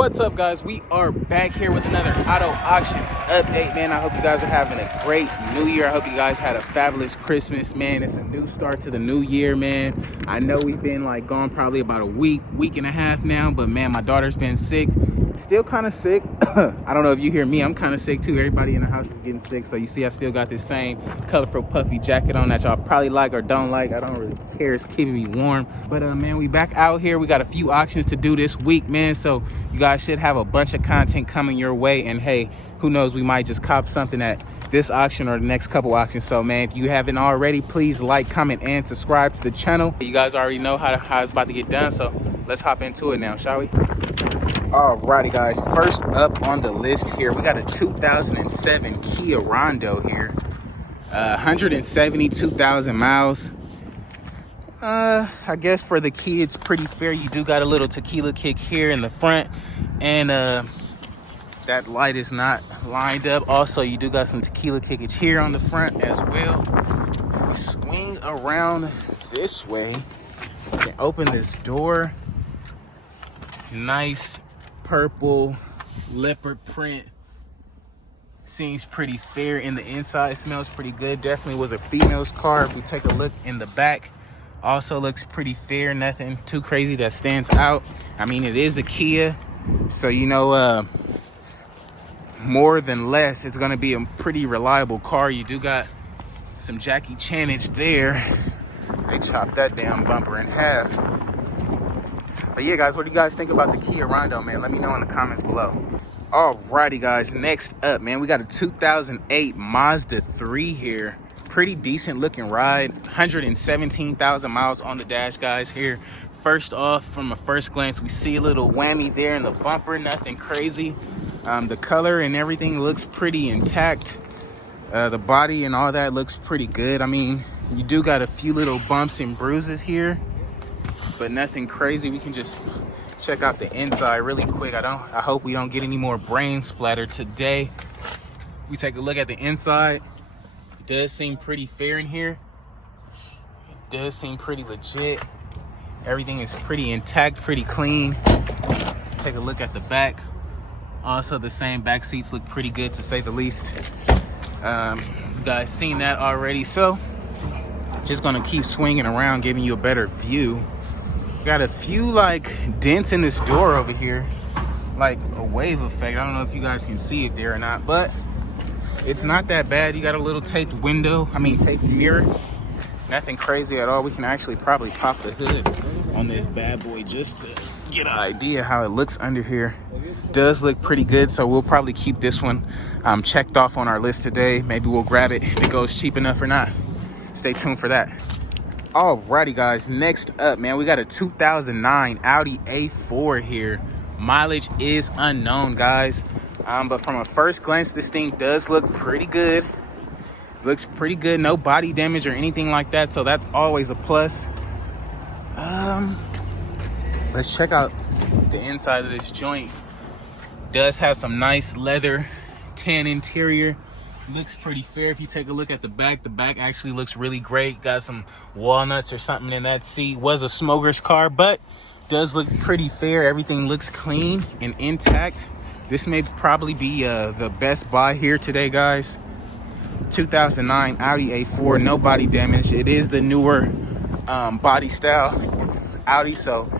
What's up, guys? We are back here with another auto auction update, man. I hope you guys are having a great new year. I hope you guys had a fabulous Christmas, man. It's a new start to the new year, man. I know we've been gone probably about a week and a half now, but man, my daughter's been sick. Still kind of sick. I don't know if you hear me. I'm kind of sick too. Everybody in the house is getting sick. So you see, I still got this same colorful puffy jacket on that y'all probably like or don't like. I don't really care. It's keeping me warm. But man, we back out here. We got a few auctions to do this week, man. So you guys should have a bunch of content coming your way. And hey, who knows? We might just cop something at this auction or the next couple auctions. So man, if you haven't already, please like, comment, and subscribe to the channel. You guys already know how it's about to get done. So let's hop into it now, shall we? Alrighty, guys, first up on the list here, we got a 2007 Kia Rondo here. 172,000 miles. I guess for the Kia, it's pretty fair. You do got a little tequila kick here in the front, and that light is not lined up. Also, you do got some tequila kickage here on the front as well. If we swing around this way, we can open this door. Nice purple leopard print. Seems pretty fair in the inside. Smells pretty good. Definitely was a female's car. If we take a look in the back, also looks pretty fair. Nothing too crazy that stands out. I mean, it is a Kia, so you know, more than less, it's gonna be a pretty reliable car. You do got some Jackie Chanage there. They chopped that damn bumper in half. But yeah, guys, what do you guys think about the Kia Rondo, man? Let me know in the comments below. Alrighty, guys, next up, man, we got a 2008 Mazda 3 here. Pretty decent looking ride. 117,000 miles on the dash, guys, here. First off, from a first glance, we see a little whammy there in the bumper. Nothing crazy. The color and everything looks pretty intact. The body and all that looks pretty good. I mean, you do got a few little bumps and bruises here, but nothing crazy. We can just check out the inside really quick. I hope we don't get any more brain splatter today. We take a look at the inside. It does seem pretty fair in here. It does seem pretty legit. Everything is pretty intact, pretty clean. Take a look at the back. Also, the same back seats look pretty good, to say the least. You guys seen that already, so just gonna keep swinging around, giving you a better view. Got a few dents in this door over here, like a wave effect. I don't know if you guys can see it there or not, but it's not that bad. You got a little taped taped mirror. Nothing crazy at all. We can actually probably pop the hood on this bad boy just to get an idea how it looks under here. Does look pretty good, so we'll probably keep this one checked off on our list today. Maybe we'll grab it if it goes cheap enough or not. Stay tuned for that. Alrighty, guys, next up, man, we got a 2009 Audi A4 here. Mileage is unknown, guys, but from a first glance, this thing does look pretty good. Looks pretty good. No body damage or anything like that, so that's always a plus. Let's check out the inside of this joint. Does have some nice leather tan interior. Looks pretty fair. If you take a look at the back actually looks really great. Got some walnuts or something in that seat. Was a smoker's car, but does look pretty fair. Everything looks clean and intact. This may probably be the best buy here today, guys. 2009 Audi A4, no body damage. It is the newer body style Audi, so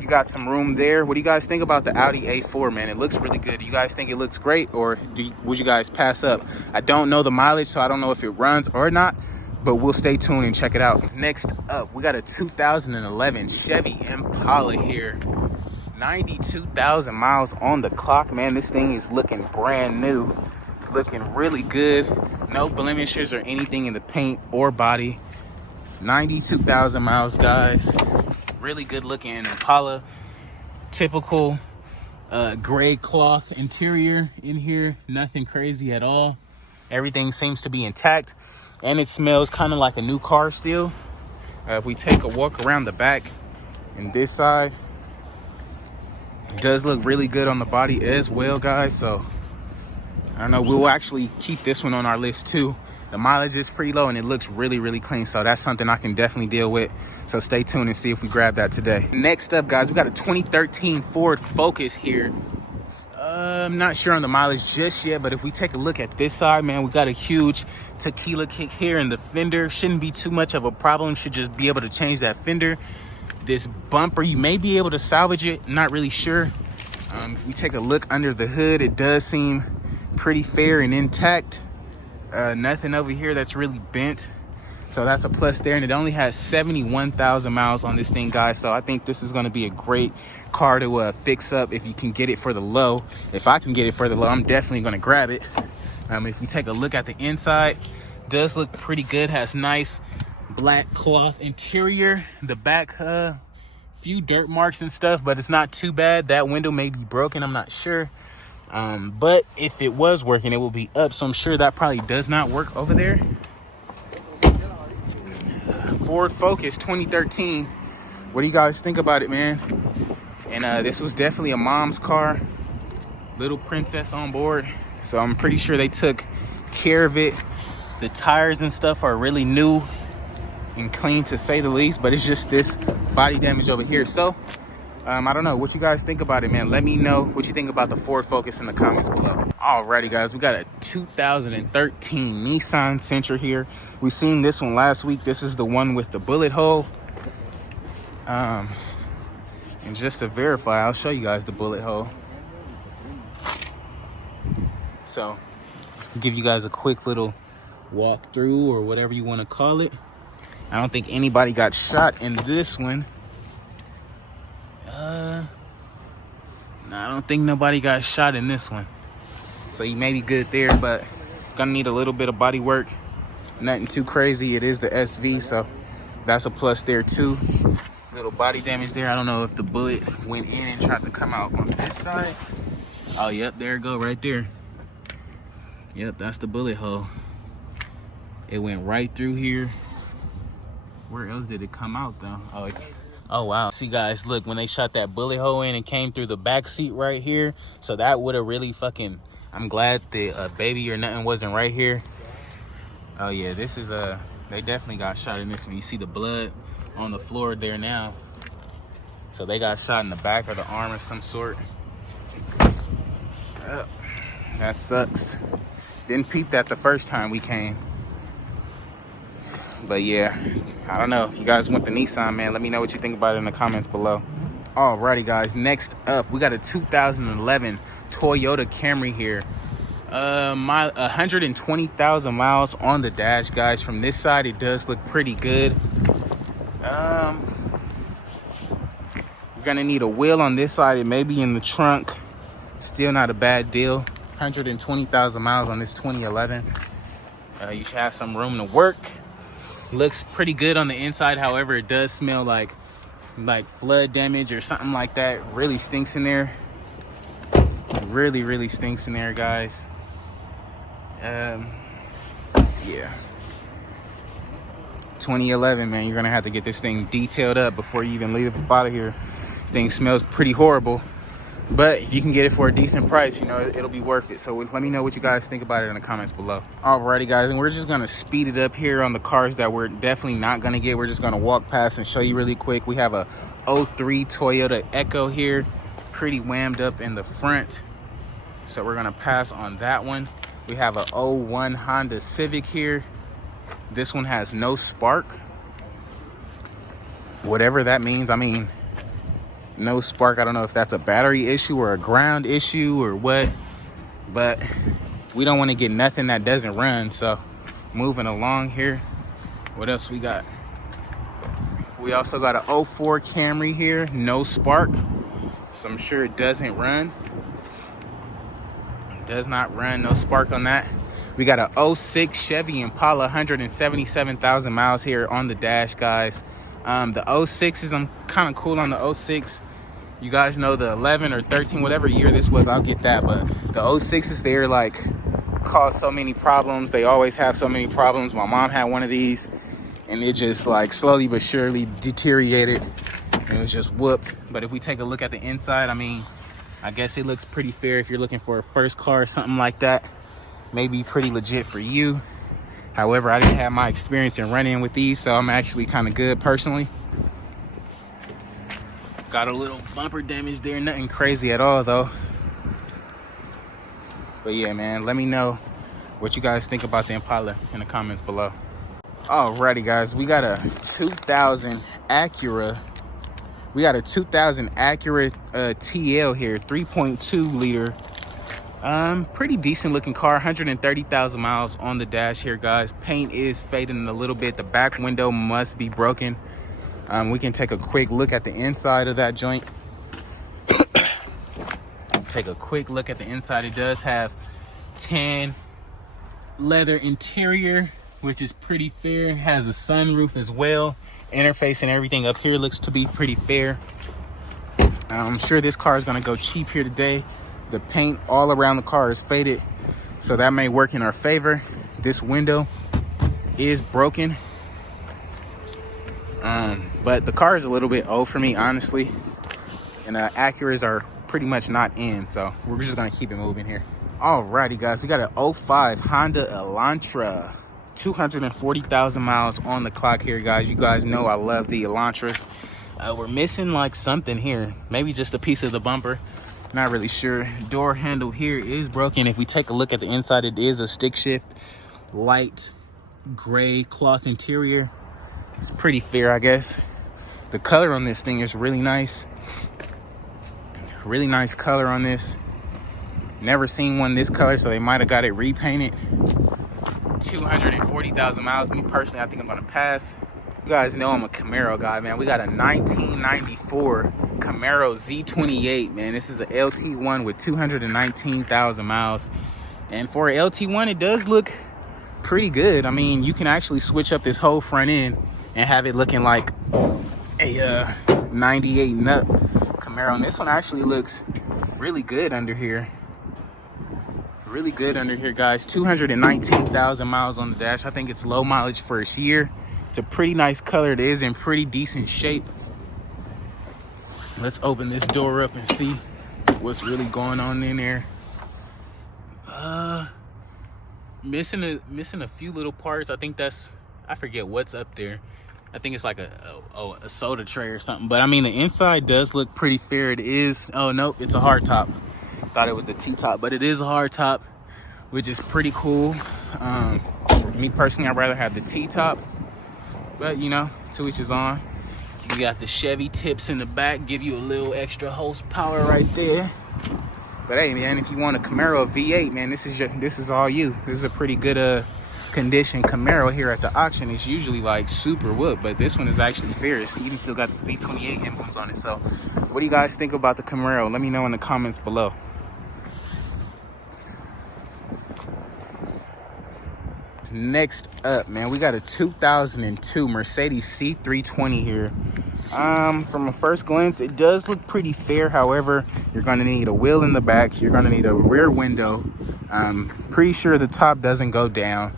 you got some room there. What do you guys think about the Audi A4, man? It looks really good. Do you guys think it looks great, or would you guys pass up? I don't know the mileage, so I don't know if it runs or not, but we'll stay tuned and check it out. Next up, we got a 2011 Chevy Impala here. 92,000 miles on the clock, man. This thing is looking brand new. Looking really good. No blemishes or anything in the paint or body. 92,000 miles, guys. Really good looking Impala. Typical gray cloth interior in here. Nothing crazy at all. Everything seems to be intact, and it smells kind of like a new car still. If we take a walk around the back and this side, it does look really good on the body as well, guys. So I know we'll actually keep this one on our list too. The mileage is pretty low and it looks really, really clean. So that's something I can definitely deal with. So stay tuned and see if we grab that today. Next up, guys, we got a 2013 Ford Focus here. I'm not sure on the mileage just yet, but if we take a look at this side, man, we got a huge tequila kick here in the fender. Shouldn't be too much of a problem. Should just be able to change that fender. This bumper, you may be able to salvage it, not really sure. If we take a look under the hood, it does seem pretty fair and intact. Nothing over here that's really bent, so that's a plus there. And it only has 71,000 miles on this thing, guys, so I think this is going to be a great car to fix up if you can get it for the low. If I can get it for the low, I'm definitely going to grab it. If you take a look at the inside, does look pretty good. Has nice black cloth interior. The back, few dirt marks and stuff, but it's not too bad. That window may be broken, I'm not sure. But if it was working, it will be up, so I'm sure that probably does not work over there. Ford Focus 2013. What do you guys think about it, man? And this was definitely a mom's car, little princess on board, so I'm pretty sure they took care of it. The tires and stuff are really new and clean, to say the least, but it's just this body damage over here. So I don't know what you guys think about it, man. Let me know what you think about the Ford Focus in the comments below. Alrighty, guys, we got a 2013 Nissan Sentra here. We seen this one last week. This is the one with the bullet hole. And just to verify, I'll show you guys the bullet hole. So give you guys a quick little walk through, or whatever you want to call it. I don't think anybody got shot in this one. No, I don't think nobody got shot in this one. So you may be good there, but gonna need a little bit of body work. Nothing too crazy. It is the SV, so that's a plus there too. Little body damage there. I don't know if the bullet went in and tried to come out on this side. Oh, yep, there it go right there. Yep, that's the bullet hole. It went right through here. Where else did it come out though? Oh wow. See, guys, look, when they shot that bullet hole in, and came through the back seat right here. So that would have really fucking, I'm glad the baby or nothing wasn't right here. Oh yeah, this is they definitely got shot in this one. You see the blood on the floor there now. So they got shot in the back or the arm of some sort. That sucks. Didn't peep that the first time we came. But yeah, I don't know. If you guys want the Nissan, man, let me know what you think about it in the comments below. Alrighty, guys, next up, we got a 2011 Toyota Camry here. 120,000 miles on the dash, guys. From this side, it does look pretty good. You're gonna need a wheel on this side. It may be in the trunk. Still not a bad deal. 120,000 miles on this 2011. You should have some room to work. Looks pretty good on the inside. However, it does smell like flood damage or something like that. Really stinks in there. Really stinks in there, guys. Yeah. 2011, man. You're gonna have to get this thing detailed up before you even leave up out of here. This thing smells pretty horrible. But if you can get it for a decent price, you know, it'll be worth it. So let me know what you guys think about it in the comments below. Alrighty, guys, and we're just gonna speed it up here on the cars that we're definitely not gonna get. We're just gonna walk past and show you really quick. We have a 03 Toyota Echo here, pretty whammed up in the front. So we're gonna pass on that one. We have a 01 Honda Civic here. This one has no spark. Whatever that means. I mean, no spark. I don't know if that's a battery issue or a ground issue or what, but we don't want to get nothing that doesn't run. So moving along here, what else we got? We also got a 04 Camry here, no spark, so I'm sure it doesn't run. Does not run, no spark on that. We got a 06 Chevy Impala, 177,000 miles here on the dash, guys. The 06s, I'm kind of cool on the 06. You guys know the 11 or 13, whatever year this was, I'll get that. But the 06s, they're like, cause so many problems. They always have so many problems. My mom had one of these, and it just like slowly but surely deteriorated. And it was just whooped. But if we take a look at the inside, I mean, I guess it looks pretty fair if you're looking for a first car or something like that. Maybe pretty legit for you. However, I didn't have my experience in running with these, so I'm actually kind of good personally. Got a little bumper damage there, nothing crazy at all though. But yeah, man, let me know what you guys think about the Impala in the comments below. Alrighty, guys, we got a 2000 Acura. We got a 2000 Acura TL here, 3.2 liter. Pretty decent looking car, 130,000 miles on the dash here, guys. Paint is fading a little bit. The back window must be broken. We can take a quick look at the inside of that joint. Take a quick look at the inside. It does have tan leather interior, which is pretty fair. It has a sunroof as well. Interface and everything up here looks to be pretty fair. I'm sure this car is going to go cheap here today. The paint all around the car is faded, so that may work in our favor. This window is broken, but the car is a little bit old for me, honestly, and Acuras are pretty much not in, so we're just gonna keep it moving here. Alrighty, guys, we got an 05 Honda Elantra, 240,000 miles on the clock here, guys. You guys know I love the Elantras. We're missing like something here, maybe just a piece of the bumper, not really sure. Door handle here is broken. If we take a look at the inside, it is a stick shift, light gray cloth interior. It's pretty fair, I guess. The color on this thing is really nice. Really nice color on this. Never seen one this color, so they might have got it repainted. 240,000 miles. Me personally, I think I'm gonna pass. You guys know I'm a Camaro guy, man. We got a 1994 Camaro Z28, man. This is a LT1 with 219,000 miles. And for a LT1, it does look pretty good. I mean, you can actually switch up this whole front end and have it looking like a 98 nut Camaro. And this one actually looks really good under here. Really good under here, guys. 219,000 miles on the dash. I think it's low mileage for its year. It's a pretty nice color. It is in pretty decent shape. Let's open this door up and see what's really going on in there. Missing a few little parts. I think I forget what's up there. I think it's like a soda tray or something. But I mean, the inside does look pretty fair. It is. Oh nope, it's a hard top. Thought it was the T-top, but it is a hard top, which is pretty cool. Me personally, I'd rather have the T-top, but you know, to each his own. You got the Chevy tips in the back, give you a little extra horsepower right there. But hey, man, if you want a Camaro V8, man, this is all you. This is a pretty good condition Camaro here at the auction. It's usually like super whoop, but this one is actually fair. It's even still got the Z28 emblems on it. So what do you guys think about the Camaro? Let me know in the comments below. Next up, man, we got a 2002 Mercedes C320 here. From a first glance, it does look pretty fair. However, you're going to need a wheel in the back. You're going to need a rear window. Pretty sure the top doesn't go down.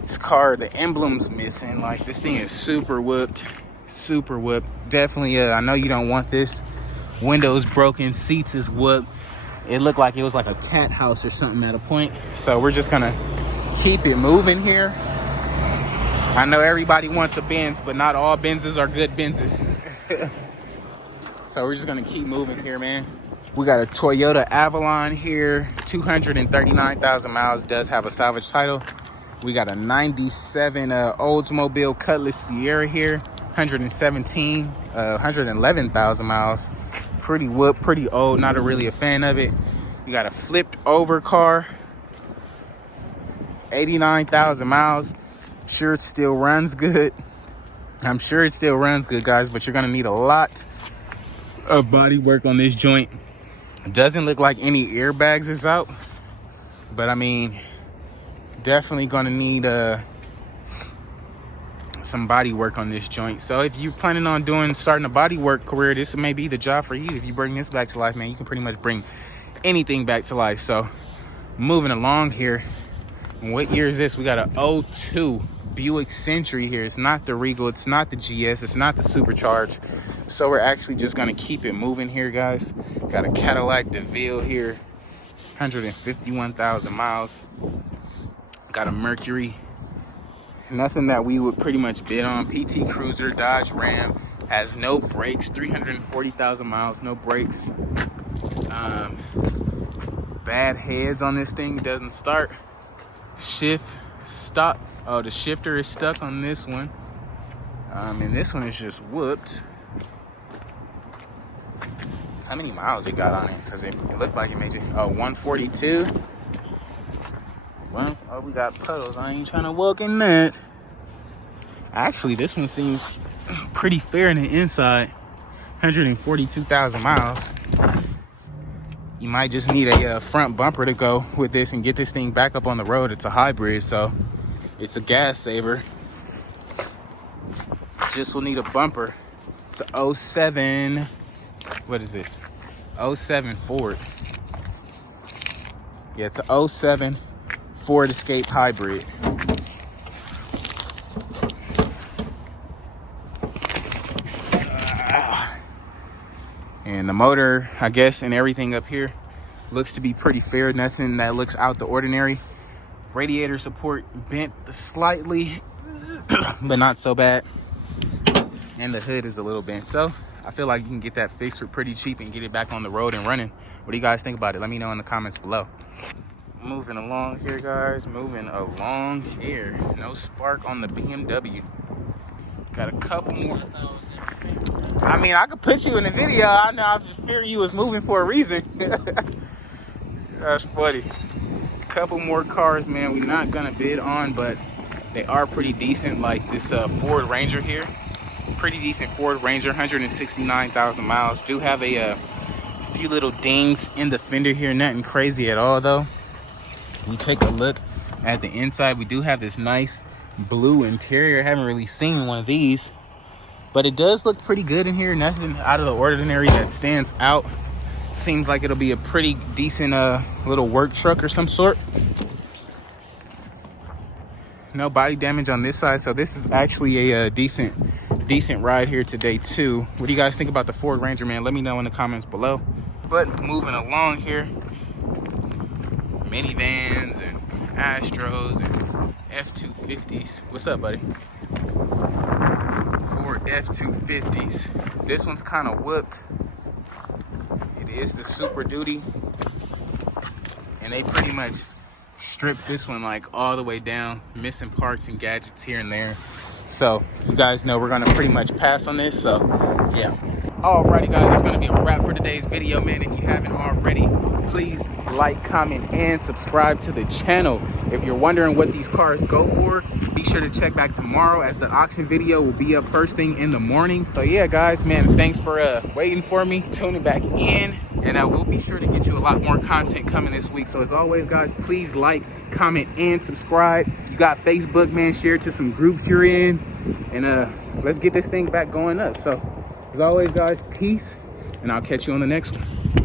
This car, the emblem's missing. Like, this thing is super whooped. Super whooped. Definitely, I know you don't want this. Windows broken, seats is whooped. It looked like it was like a cat house or something at a point. So we're just going to keep it moving here. I know everybody wants a Benz, but not all Benzes are good Benzes. So we're just gonna keep moving here, man. We got a Toyota Avalon here, 239,000 miles, does have a salvage title. We got a 97 Oldsmobile Cutlass Sierra here, 111,000 miles. Pretty whoop, pretty old, not really a fan of it. You got a flipped over car, 89,000 miles. Sure, it still runs good. I'm sure it still runs good, guys, but you're gonna need a lot of body work on this joint. It doesn't look like any airbags is out, but I mean, definitely gonna need some body work on this joint. So if you're planning on starting a body work career, this may be the job for you. If you bring this back to life, man, you can pretty much bring anything back to life. So moving along here. What year is this? We got a 02 Buick Century here. It's not the Regal, it's not the GS, it's not the Supercharged. So we're actually just gonna keep it moving here, guys. Got a Cadillac DeVille here, 151,000 miles. Got a Mercury. Nothing that we would pretty much bid on. PT Cruiser, Dodge Ram, has no brakes, 340,000 miles, no brakes. bad heads on this thing. It doesn't start. Shift, stop. Oh, the shifter is stuck on this one. And this one is just whooped. How many miles it got on it? Because it looked like it made you, 142. Oh, we got puddles. I ain't trying to walk in that. Actually, this one seems pretty fair in the inside. 142,000 miles. You might just need a front bumper to go with this and get this thing back up on the road. It's a hybrid, so it's a gas saver. Just will need a bumper. It's a 07. What is this? 07 Ford. Yeah, it's a 07 Ford Escape hybrid. And the motor, I guess, and everything up here looks to be pretty fair. Nothing that looks out the ordinary. Radiator support bent slightly, but not so bad. And the hood is a little bent. So I feel like you can get that fixed for pretty cheap and get it back on the road and running. What do you guys think about it? Let me know in the comments below. Moving along here, guys. Moving along here. No spark on the BMW. Got a couple more. I mean, I could put you in the video. I know, I'm just fearing you was moving for a reason. That's funny. Couple more cars, man, we're not gonna bid on, but they are pretty decent. Like this Ford Ranger here. Pretty decent Ford Ranger, 169,000 miles. Do have a few little dings in the fender here. Nothing crazy at all, though. We take a look at the inside. We do have this nice blue interior. I haven't really seen one of these, but it does look pretty good in here. Nothing out of the ordinary that stands out. Seems like it'll be a pretty decent little work truck or some sort. No body damage on this side, so this is actually a decent ride here today too. What do you guys think about the Ford Ranger, man? Let me know in the comments below. But moving along here, minivans and Astros and F-250s. What's up, buddy? Ford F-250s. This one's kind of whooped. It is the Super Duty, and they pretty much stripped this one like all the way down, missing parts and gadgets here and there. So you guys know we're gonna pretty much pass on this. So yeah. Alrighty, guys, that's gonna be a wrap for today's video, man. If you haven't already, please like, comment, and subscribe to the channel. If you're wondering what these cars go for, be sure to check back tomorrow, as the auction video will be up first thing in the morning. So yeah, guys, man, thanks for waiting for me, tuning back in, and we'll be sure to get you a lot more content coming this week. So as always, guys, please like, comment, and subscribe. If you got Facebook, man, share to some groups you're in, and let's get this thing back going up. So as always, guys, peace, and I'll catch you on the next one.